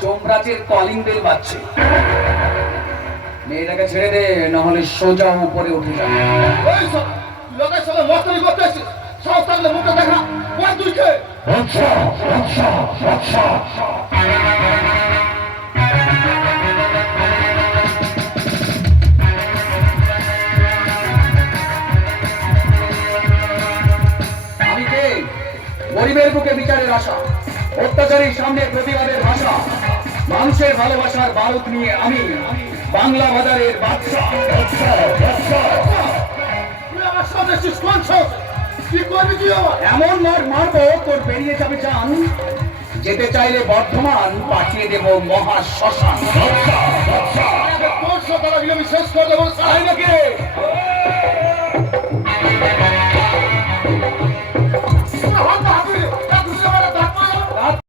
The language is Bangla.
যমরাজের কলিং বেল বাজছে। মেয়েটাকে ছেড়ে দে নাহলে সোজা উপরে উঠে যাবে। লোকের সঙ্গে মস্তানি করতে এসেছিস সাহস থাকলে মুখে দেখা। ওই তুই কে? আমি কে? গরিবের বুকে বিচারের আশা। অত্যাচারীর সামনে প্রতিবাদের ভাষা। মানুষের ভালোবাসার বারুদ নিয়ে আমি বাংলা বাজারের বাদশা এমন মার মারবো তোর বেরিয়ে যাবে চান। যেতে চাইলে বর্ধমান পাঠিয়ে দেব মহা শ্মশান। তোর শেষ করে দেবো